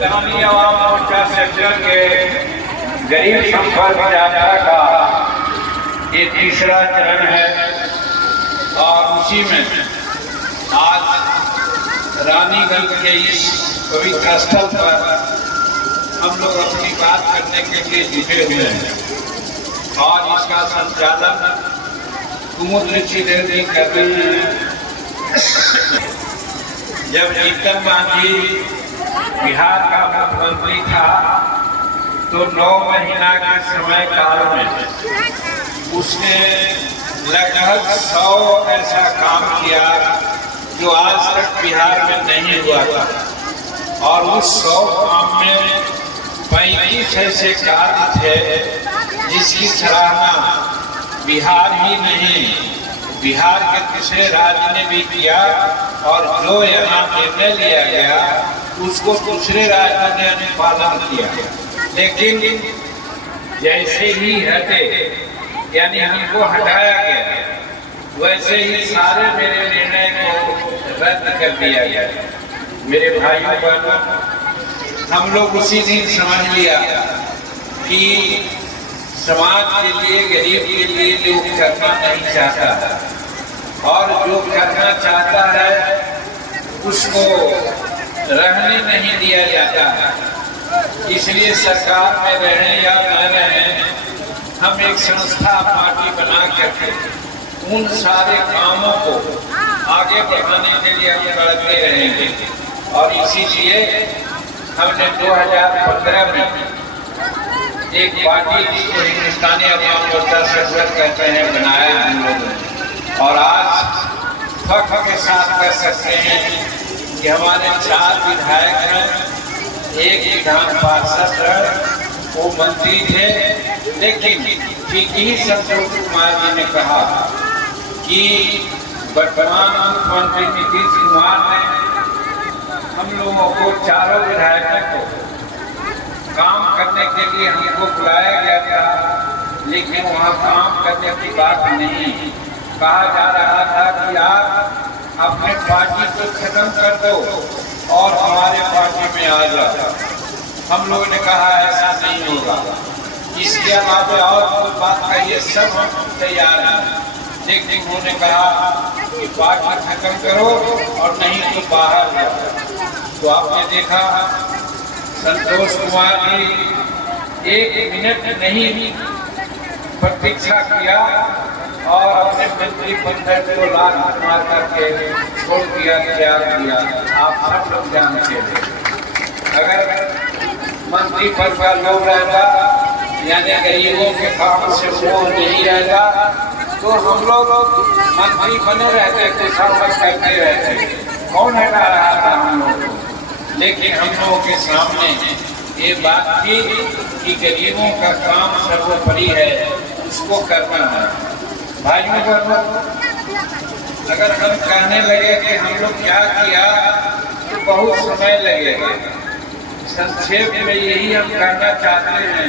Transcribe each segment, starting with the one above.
Hindustani Awam Morcha sector के गरीब संपर्क यात्रा का ये तीसरा चरण है और उसी में आज रानीगंज के इस पवित्र स्थल पर हम लोग अपनी बात करने के लिए जुटे हुए हैं और इसका संचालन कुमुद ऋषिदेव जी कर रहे हैं। जब जीतन गांधी बिहार का मुख्यमंत्री था तो 9 महीना के समय काल में उसने लगभग 100 ऐसा काम किया जो आज तक बिहार में नहीं हुआ था और उस 100 काम में 35 ऐसे कार्य थे जिसकी सराहना बिहार ही नहीं बिहार के दूसरे राज्य ने भी किया और जो यहाँ निर्णय लिया गया उसको दूसरे राज्य ने अनुपालन किया। लेकिन जैसे ही हटे यानी हमको हटाया गया वैसे ही सारे मेरे निर्णय को रद्द कर दिया गया। मेरे भाइयों बहनों, हम लोग उसी दिन समझ लिया कि समाज के लिए गरीब के लिए जो करना नहीं चाहता और जो करना चाहता है उसको रहने नहीं दिया जाता है। इसलिए सरकार में रहें या न रहें, हम एक संस्था पार्टी बना करके उन सारे कामों को आगे बढ़ाने के लिए हम करते रहेंगे। और इसीलिए हमने 2015 में एक पार्टी जिसको हिंदुस्तानी अवाम मोर्चा सेक्टर कहते हैं बनाया हम लोगों ने और आज फख्र के साथ कह सकते हैं कि हमारे 4 विधायक हैं, एक विधान पार्षद है, वो मंत्री थे। लेकिन ठीक ही संतोष कुमार जी ने कहा कि वर्तमान मुख्यमंत्री नीतीश कुमार ने हम लोगों को चारों विधायकों को काम करने के लिए हमको बुलाया गया था, लेकिन वहाँ काम करने की बात नहीं कहा जा रहा था कि आप अपने पार्टी को खत्म कर दो और हमारे पार्टी में आ जाओ। हम लोगों ने कहा ऐसा नहीं होगा, इसके अलावा और कोई बात कहिए, सब हम तैयार हैं। लेकिन उन्होंने कहा कि पार्टी खत्म करो और नहीं तो बाहर जाओ। तो आपने देखा संतोष कुमार जी 1 मिनट नहीं प्रतीक्षा किया और अपने मंत्री परिषद को लात मार करके छोड़ दिया, त्याग दिया। आप सब लोग जानते हैं अगर मंत्री पद का लोग रहता यानी गरीबों के काम से वो नहीं रहता तो हम लोग मंत्री बने रहते थे, सब करते रहते। कौन हटा रहा था हम लोग को? लेकिन हम लोगों के सामने ये बात थी कि गरीबों का काम सर्वोपरि है, उसको करना है। भाइयों बहनों, अगर हम कहने लगे कि हम लोग क्या किया तो बहुत समय लगेगा। संक्षेप में यही हम कहना चाहते हैं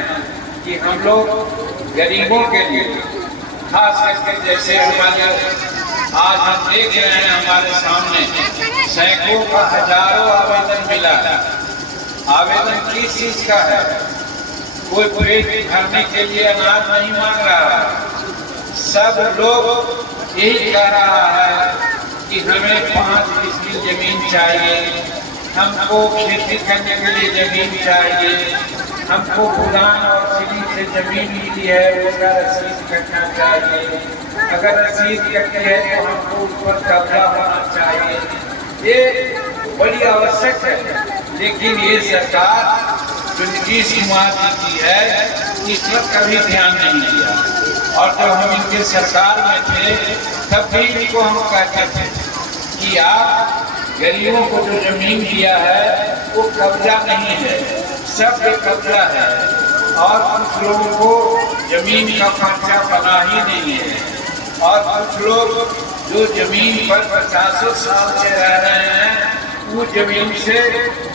कि हम लोग गरीबों के लिए खास करके जैसे हमारे आज हम देख रहे हैं हमारे सामने सैकड़ों का हजारों आवेदन मिला। आवेदन किस चीज का है? कोई पेट भरने के लिए अनाज नहीं मांग रहा, सब लोग यही कह रहा है कि हमें 5 फीसदी जमीन चाहिए, हमको खेती करने के लिए जमीन चाहिए, हमको भूदान और सिली से जमीन मिली है उसका रसीद कटना चाहिए, अगर रसीद कटी है तो हमको उस पर कब्जा होना चाहिए। ये बड़ी आवश्यक है। लेकिन ये सरकार जो नीतीश कुमार जी की है इस पर कभी ध्यान नहीं दिया और जब हम इनके सरकार में थे तब भी इनको हम कहते थे कि आप गरीबों को जो जमीन दिया है वो कब्जा नहीं है, सब पे कब्जा है और कुछ लोगों को जमीन का पर्चा बना ही नहीं है और कुछ लोग जो जमीन पर 50 साल से रह रहे हैं वो जमीन से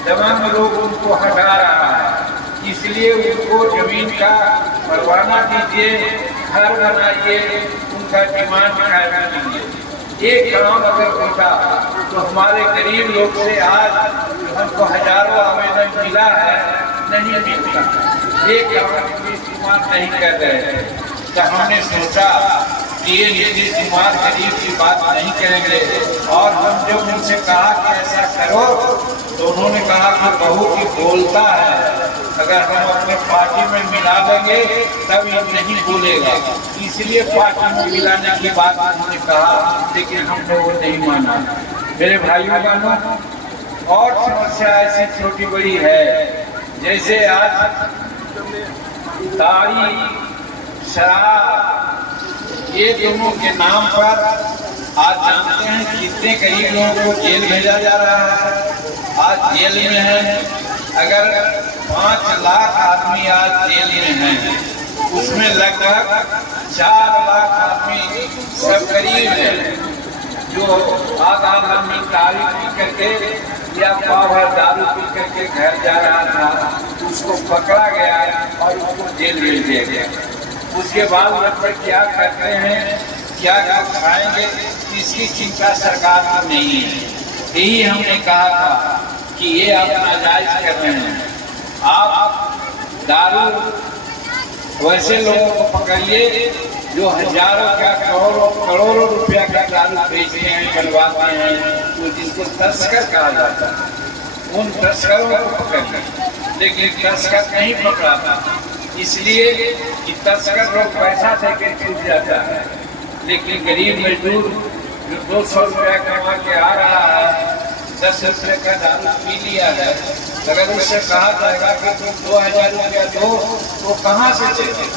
दबंग लोग उनको हटा रहा है। इसलिए उनको जमीन का परवाना दीजिए, घर बनाइए, उनका डिमांड खाया नहीं है। एक काम अगर होता तो तो हमारे गरीब लोग से आज हमको हजारों आवेदन मिला है, नहीं मिलता। एक नीतीश कुमार नहीं कर रहे थे, तो हमने सोचा कि ये नीतीश कुमार गरीब की बात नहीं करेंगे। और हम जब उनसे कहा कि ऐसा करो, तो उन्होंने कहा कि बहू की बोलता है, अगर हम अपने पार्टी में मिला देंगे तब ये नहीं बोलेगा, इसलिए पार्टी में मिलाने की बात उन्होंने कहा, लेकिन हमने वो नहीं माना। मेरे भाइयों बहनों, और समस्या ऐसी छोटी बड़ी है, जैसे आज ताड़ी, शराब, ये दोनों के नाम पर आज जानते हैं कितने गरीब लोगों को जेल भेजा जा रहा है। आज जेल में है, अगर 5 लाख आदमी आज जेल में हैं, उसमें लगभग 4 लाख आदमी सब गरीब हैं, जो आधा लंबी ताड़ी पी करके या पाव भर दारू पी करके घर जा रहा था, उसको पकड़ा गया और उसको जेल भेज दिया गया। उसके बाद बच्चे क्या करते हैं, क्या खाएंगे, इसकी चिंता सरकार को नहीं है। यही हमने कहा था कि ये आप नाजायज कर रहे हैं। आप दारू वैसे लोगों को पकड़िए जो हजारों का करोड़ों रुपया का दारू बेचते हैं, बनवाते हैं, तो जिसको तस्कर कहा जाता है, उन तस्करों को पकड़िए। लेकिन तस्कर नहीं पकड़ाता, इसलिए कि तस्कर लोग पैसा देकर छूट जाता है, लेकिन गरीब मजदूर जो 200 रुपया कमा के आ रहा है, 10 रुपये का दारू पी लिया है, अगर उससे कहा जाएगा कि तुम 2000 रुपया दो, तो कहाँ से देंगे?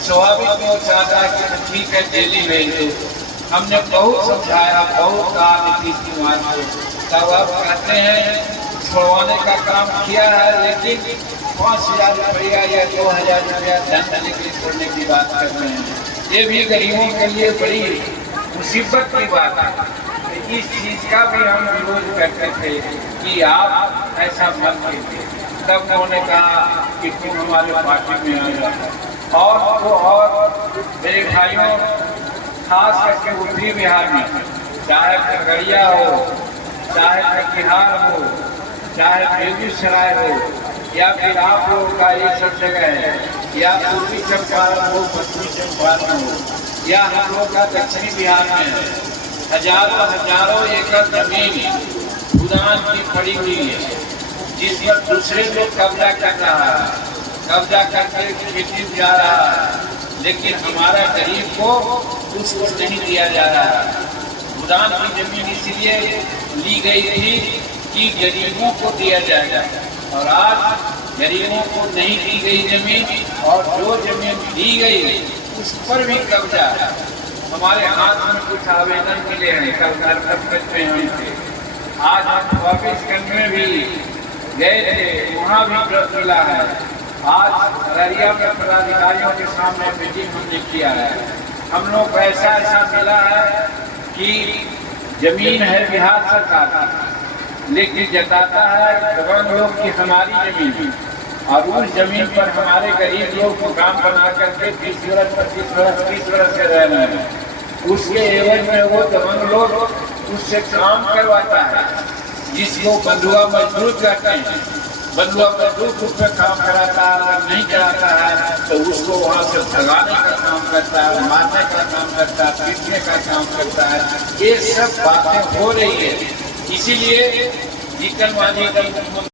स्वाभाविक में वो चाहता है कि ठीक है जेल ही भेज दो। हमने बहुत समझाया, बहुत कहा नीतीश कुमार को, तब आप कहते हैं छुड़वाने का काम किया है, लेकिन 5000 रुपया या 2000 रुपया दंड देने के लिए छोड़ने की बात कर रहे हैं। ये भी गरीबों के लिए बड़ी मुसीबत की बात है। इस चीज का भी हम विरोध करते थे कि आप ऐसा मत कीजिए। तब उन्होंने कहा कि तुम हमारे पार्टी में आ जाओ। और मेरे भाइयों, खास करके उत्तरी बिहार में, चाहे खगड़िया हो, चाहे कटिहार हो, चाहे बेगूसराय हो, या फिर आप लोगों का ये सब जगह है, या पूर्वी चंपारण हो, पश्चिमी चंपारण हो, या हम लोग का दक्षिणी बिहार में है, हजारों एकड़ जमीन खुदान की पड़ी हुई है, जिस पर दूसरे लोग कब्जा कर रहा है, कब्जा करके खेती जा रहा है, लेकिन हमारा गरीब को उसको नहीं दिया जा रहा है। खुदान की जमीन इसलिए ली गई थी कि गरीबों को दिया जाएगा, और आज गरीबों को नहीं दी गई जमीन, और जो जमीन दी गई उस पर भी कब्जा है। हमारे हाथ में कुछ आवेदन मिले हैं, कल कर्तव्य में हुए थे, आज हम वापिसगंज में भी गए थे, वहाँ भी प्रश्न मिला है। आज अररिया में पदाधिकारियों के सामने मीटिंग हमने किया है। हम लोग को ऐसा मिला है कि जमीन है बिहार सरकार की, लेकिन जताता है दबंग लोग की हमारी जमीन, और उस जमीन पर हमारे गरीब लोग मकान बना करके 20 वर्ष 25 वर्ष 30 वर्ष से रह रहे हैं। उसके एवज में वो दबंग लोग उससे काम करवाता है, जिसको बंधुआ मजदूर कहते हैं। बंधुआ मजदूर उसमें काम कराता है, अगर नहीं कराता है तो उसको वहाँ से भगाने का काम करता है, मारने का काम करता है, पीटने का काम करता है। ये सब बातें हो रही है, इसीलिए जीतन मांझी कल